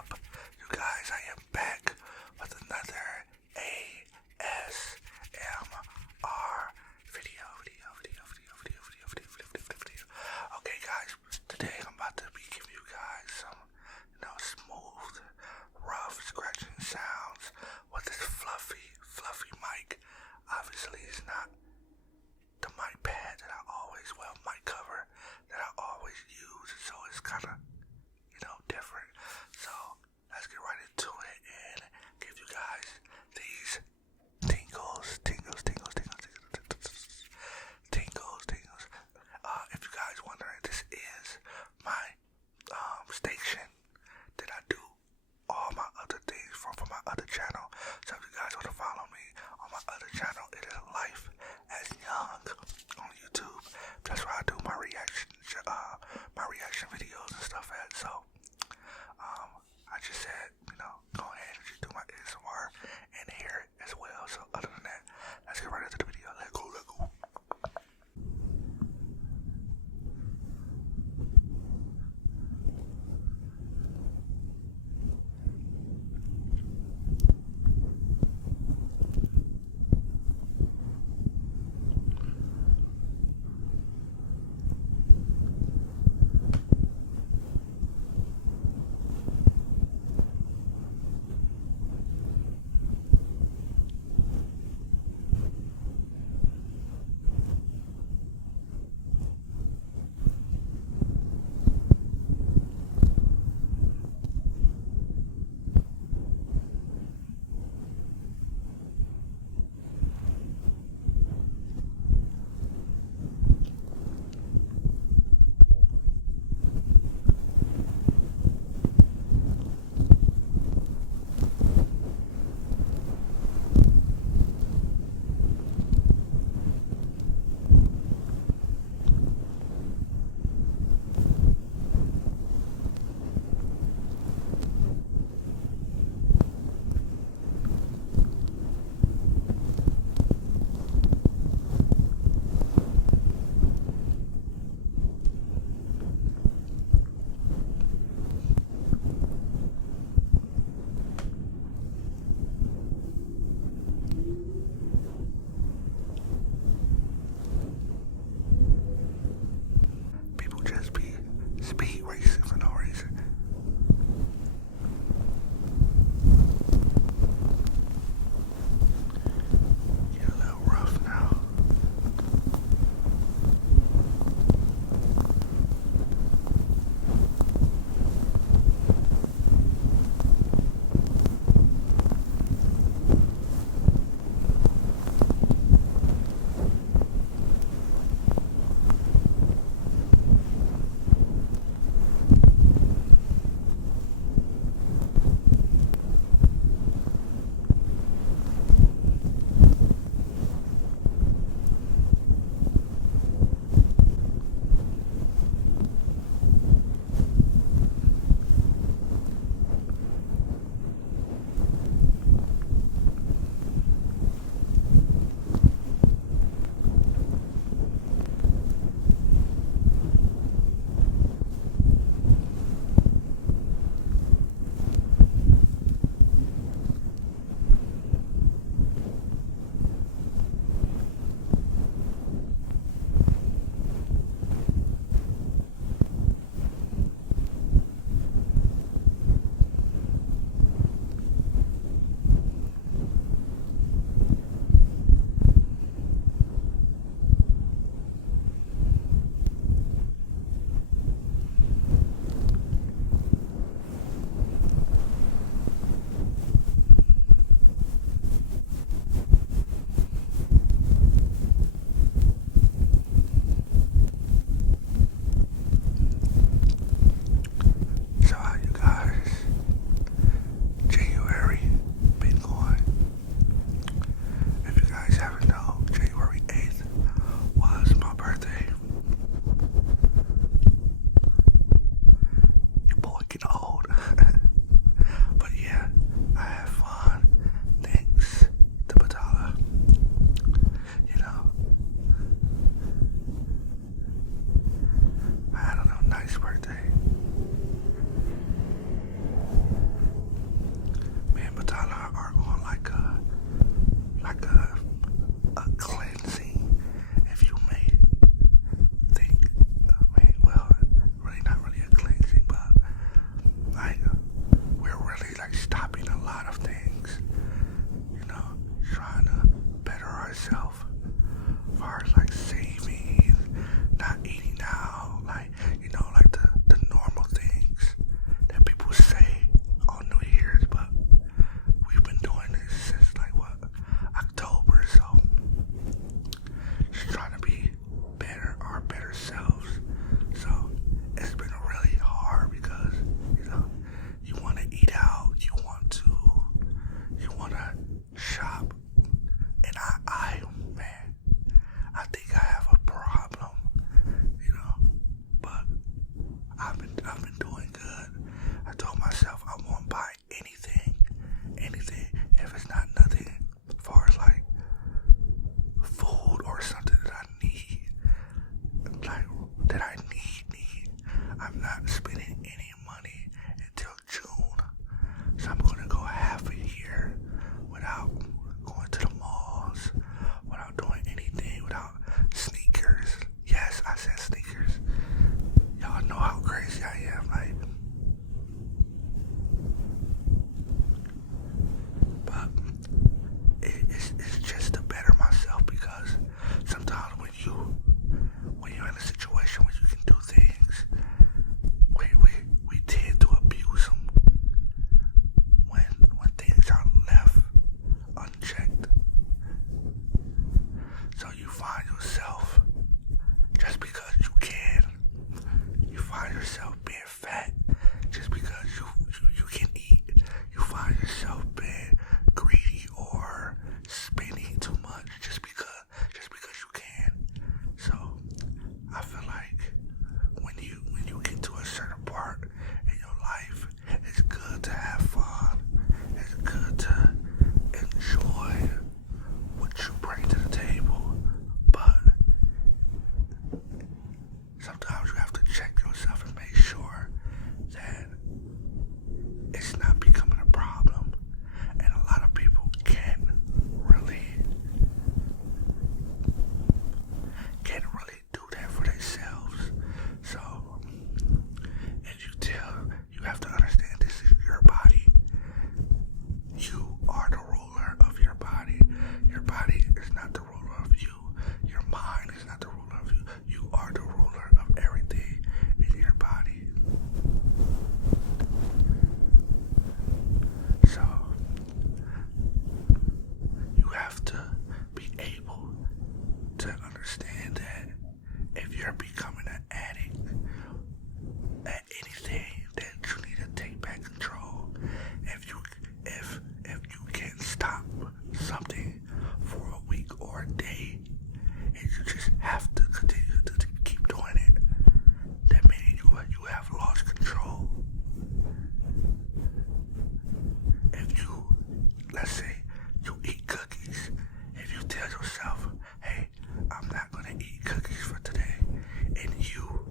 up? You guys, I am back with another ASMR video. Okay, guys, today I'm about to be giving you guys some, smooth, rough, scratching sounds with this fluffy mic. Obviously, it's not the mic pad that I always, mic cover that I always use, so it's kind of, different. So let's get right into it, and let's say you eat cookies. If you tell yourself, hey, I'm not gonna eat cookies for today, and you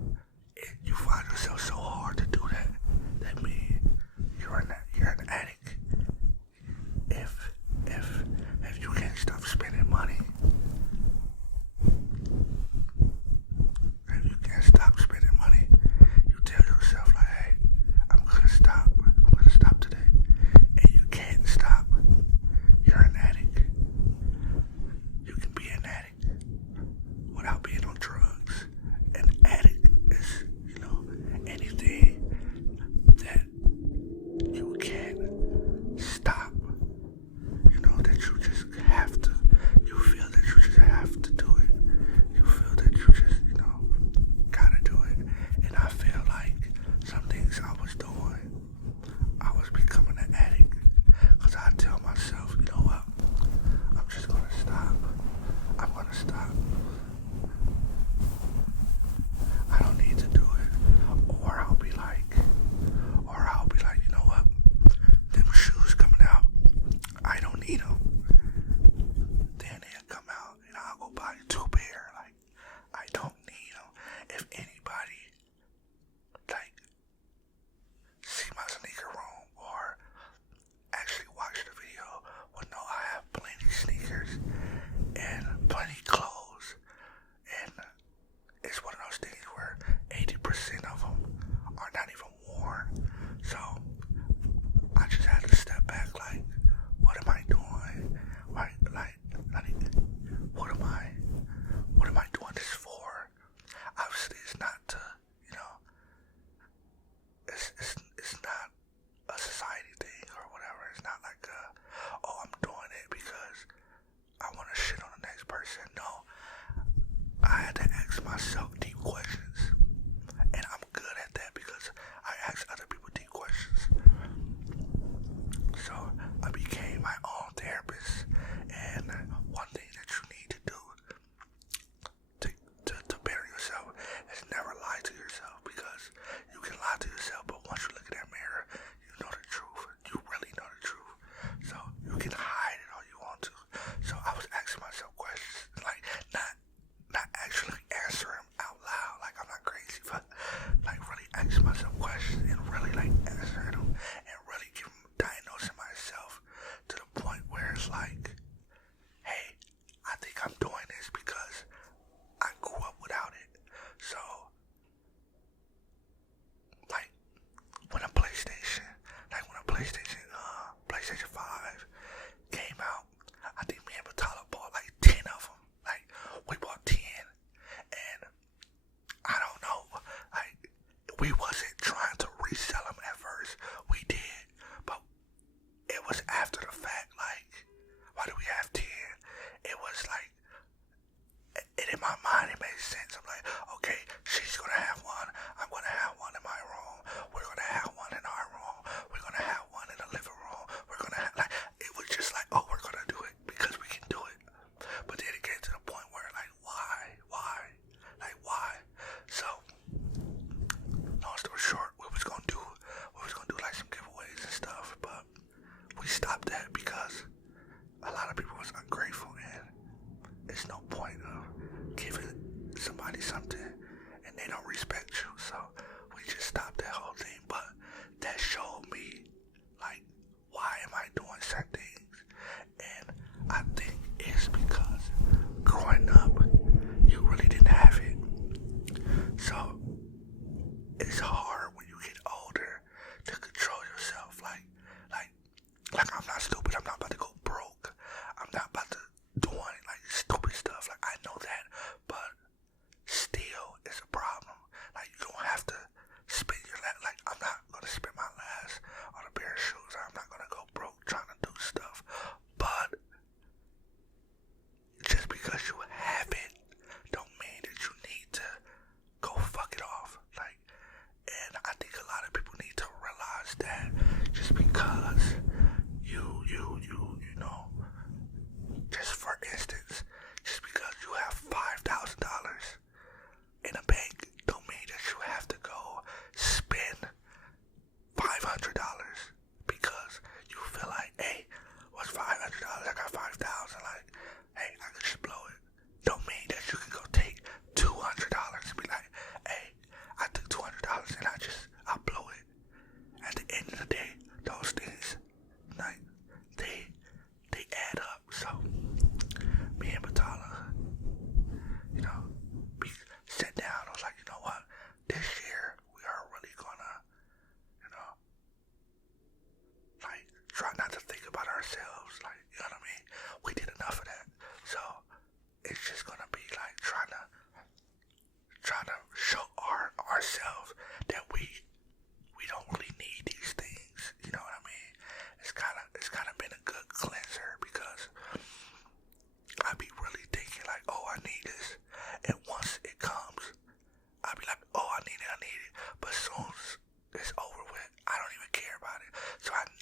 find yourself so hard to do that, that means you're an addict. If you can't stop spending money, if you can't stop spending money, you tell yourself like, hey, I'm gonna stop today, and you can't stop.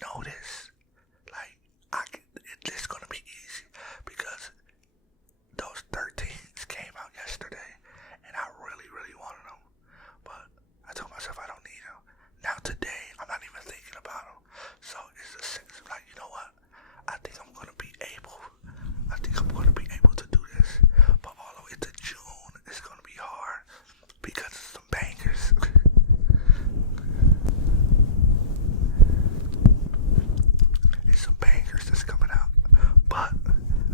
know this. Like, it's gonna be easy because those 13s came out yesterday, and I really, really wanted them. But I told myself I don't need them. Now today, I'm not even thinking about them. So it's a sense of like, you know what? I think I'm gonna be able to do this. But all the way to June, it's gonna be hard because of some bangers. There's some bangers that's coming out. But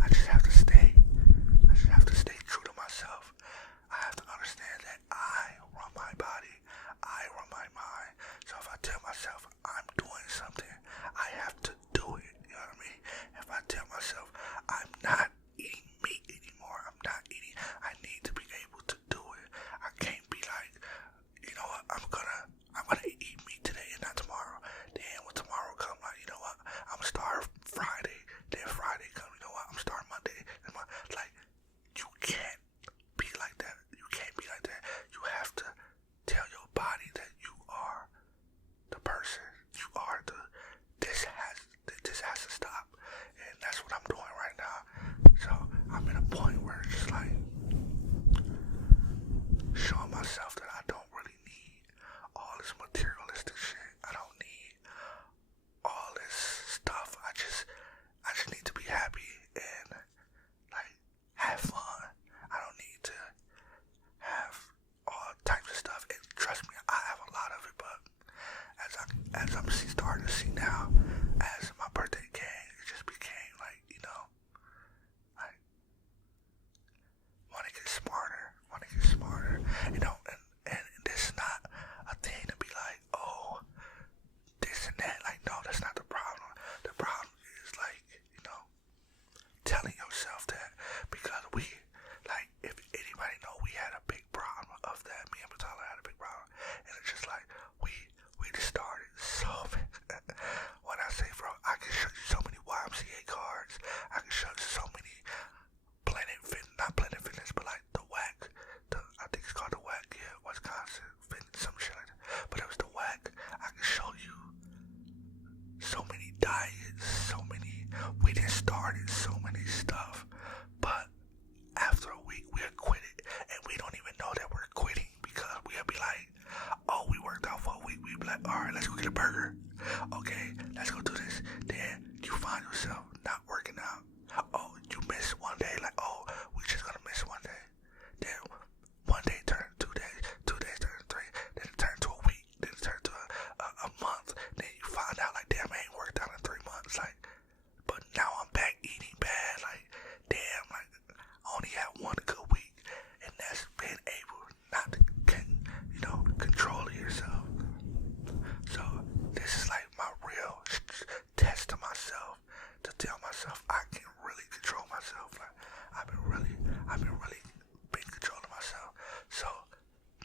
I just have to stay true to myself. I have to understand that I run my body. I run my mind. So if I tell myself I'm doing something, I have to do it. You know what I mean? If I tell myself I'm not eating meat anymore, I need to be able to do it. I can't be like, you know what, I'm gonna eat meat today and not tomorrow. Then when tomorrow comes, like, you know what, I'm starved Friday. Then Friday comes, you know what, I'm starved Monday. Like, you can't be like that. You can't be like that. You have to tell your body that you are the person. You are this has to stop. And that's what I'm doing right now. So I'm in a point where it's just like showing myself that I don't really need all this materialistic shit. I don't need all this stuff. I just need to be happy and like have fun. I don't need to have all types of stuff. And trust me, I have a lot of it, but as I'm starting to see now, as my birthday came, it just became like, you know, like want to get smarter, you know, and this is not a thing to be like, oh, this and that. Like, no, that's not the problem. The problem is like, you know, telling yourself that, because we, like, if anybody know, we had a big problem of that. Me and Batala had a big problem, and it's just like we just started so when I say, bro, I can show you so many YMCA cards. I can show you so many not Planet Fitness, but like the WAC. I think it's called the WAC, yeah, Wisconsin Fitness, some shit like that. But it was the WAC. I can show you so many diets, we done started so many stuff. But after a week, we'll quit it. And we don't even know that we're quitting, because we'll be like, oh, we worked out for a week. We'll be like, all right, let's go get a burger. Okay, let's go do this. Then you find yourself not working out. Oh, you miss one day. Like, oh, we just gonna miss one day. Then one day turned 2 days. 2 days turned 3. Then it turned to a week. Then it turned to a month. Then you find out, like, damn, I ain't worked out in 3 months. Like, but now I'm back eating bad. Like, damn, like, I only had one good week. And that's being able not to, you know, control yourself. So this is like my real test to myself, to tell myself I can really control myself. Like, I've been really been controlling myself. So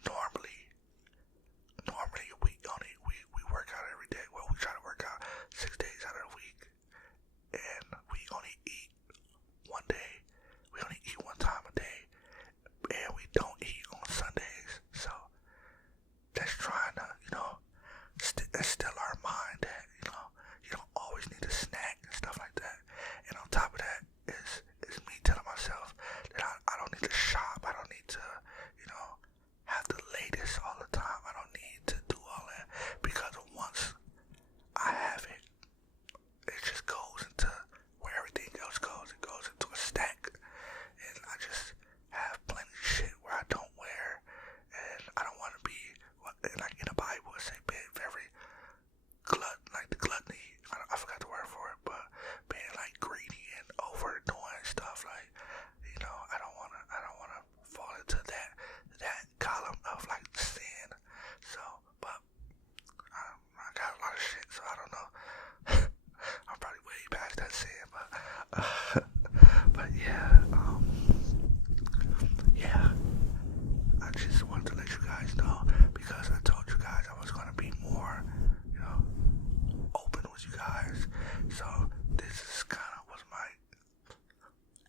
normally we work out every day. Well, we try to work out 6 days out of the week, and we only eat one day. We only eat one time a day, and we don't eat on Sundays. So that's trying to, you know, still our mind that, you know, you don't always need a snack and stuff like that. And on top of that is me telling myself that I don't need to shop. I don't need to, you know, have the latest all the time. I don't need to do all that, because once I have it, it just goes into where everything else goes. It goes into a stack, and I just have plenty of shit where I don't wear, and I don't want to be, like in the Bible it say, being very like the gluttony. I forgot the word for it, but being like greedy and overdoing stuff. Like, you know, I don't wanna fall into that column of like sin. So, but I got a lot of shit, so I don't know. I'm probably way past that sin, but yeah, yeah. I just wanted to let you guys know, because I told you guys I was gonna be more, you know, open with you guys. So this is kind of was my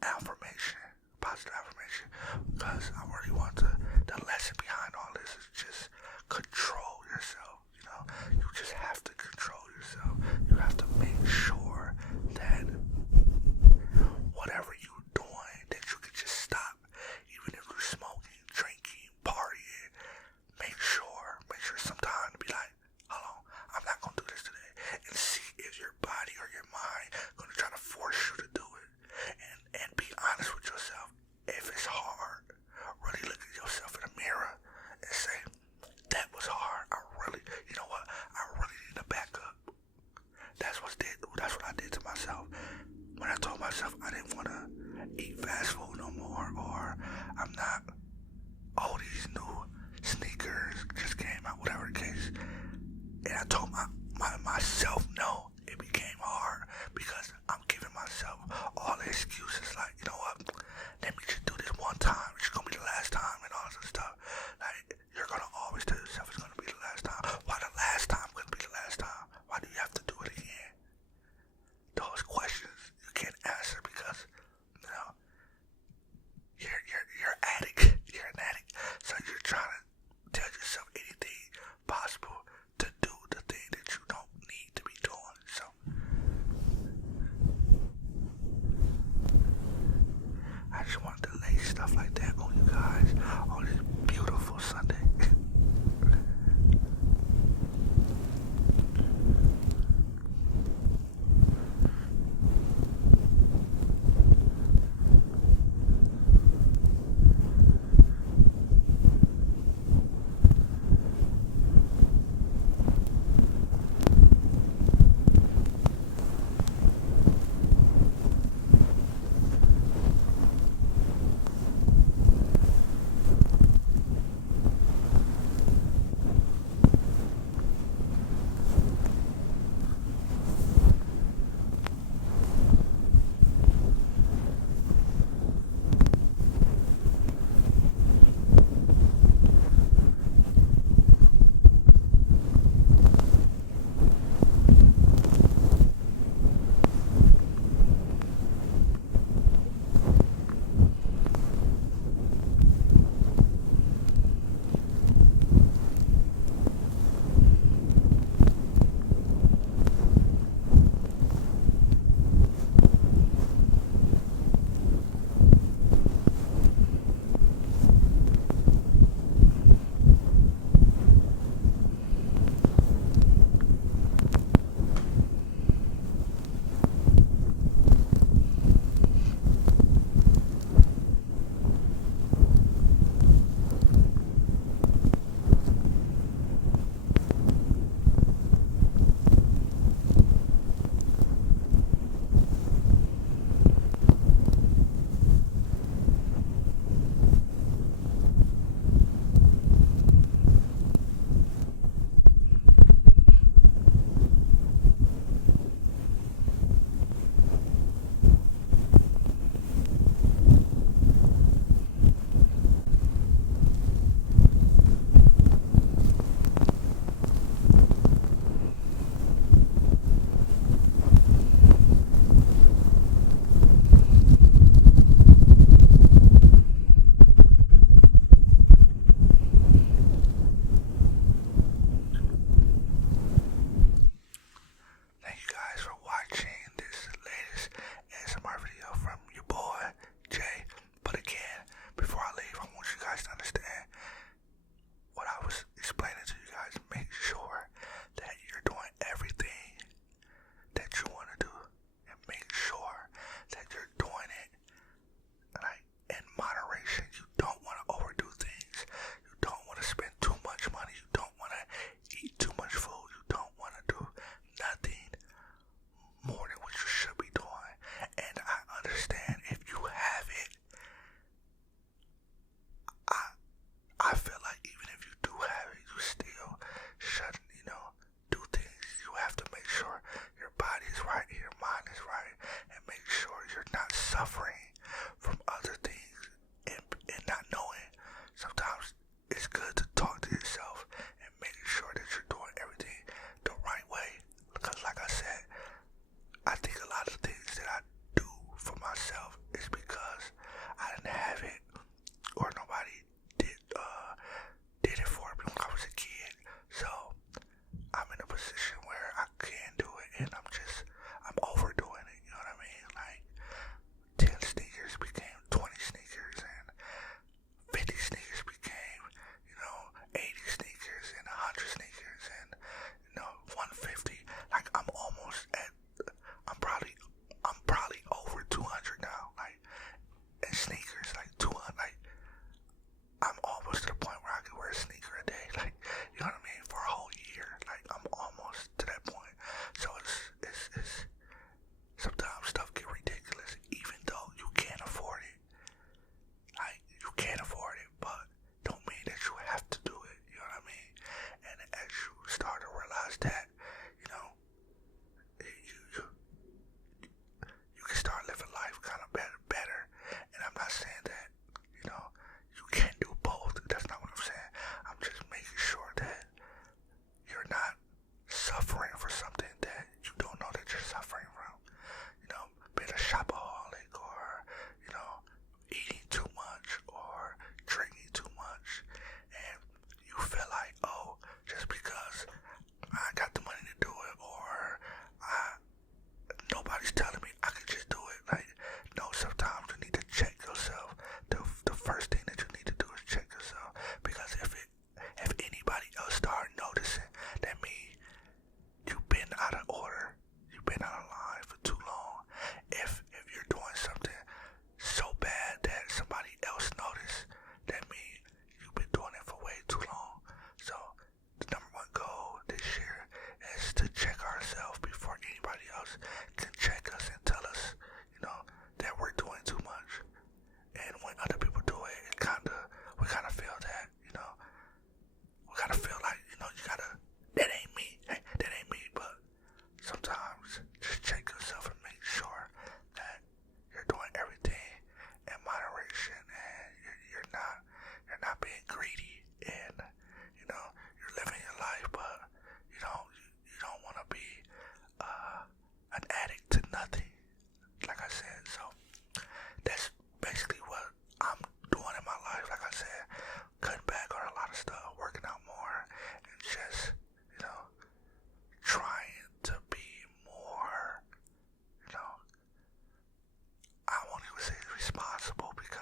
affirmation, positive affirmation, because I really want the lesson behind all this is just control yourself. You know, you just have to control yourself. You have to sure that whatever you're doing, that you can just stop. Even if you're smoking, drinking, partying, make sure sometime to be like, hold on, I'm not gonna do this today. And see if your body or your mind gonna try to force you to do it. And be honest with yourself. If it's hard, really look at yourself in the mirror and say, that was hard. You know what? I really need to back up. That's what I did to myself. When I told myself I didn't want to eat fast food no more, or I'm not, all these new sneakers just came out, whatever the case. And I told myself no, it became hard because I'm giving myself all the excuses like, you know what, let me just do this one time, it's gonna be the last time and all this stuff. Like, you're gonna always tell yourself it's gonna be the last time. Why the last time gonna be the last time? Why do you have to do it again? Those questions you can't answer because, you know, you're an addict. You're an addict. So you're trying to tell yourself anything possible to do the thing that you don't need to be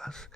us.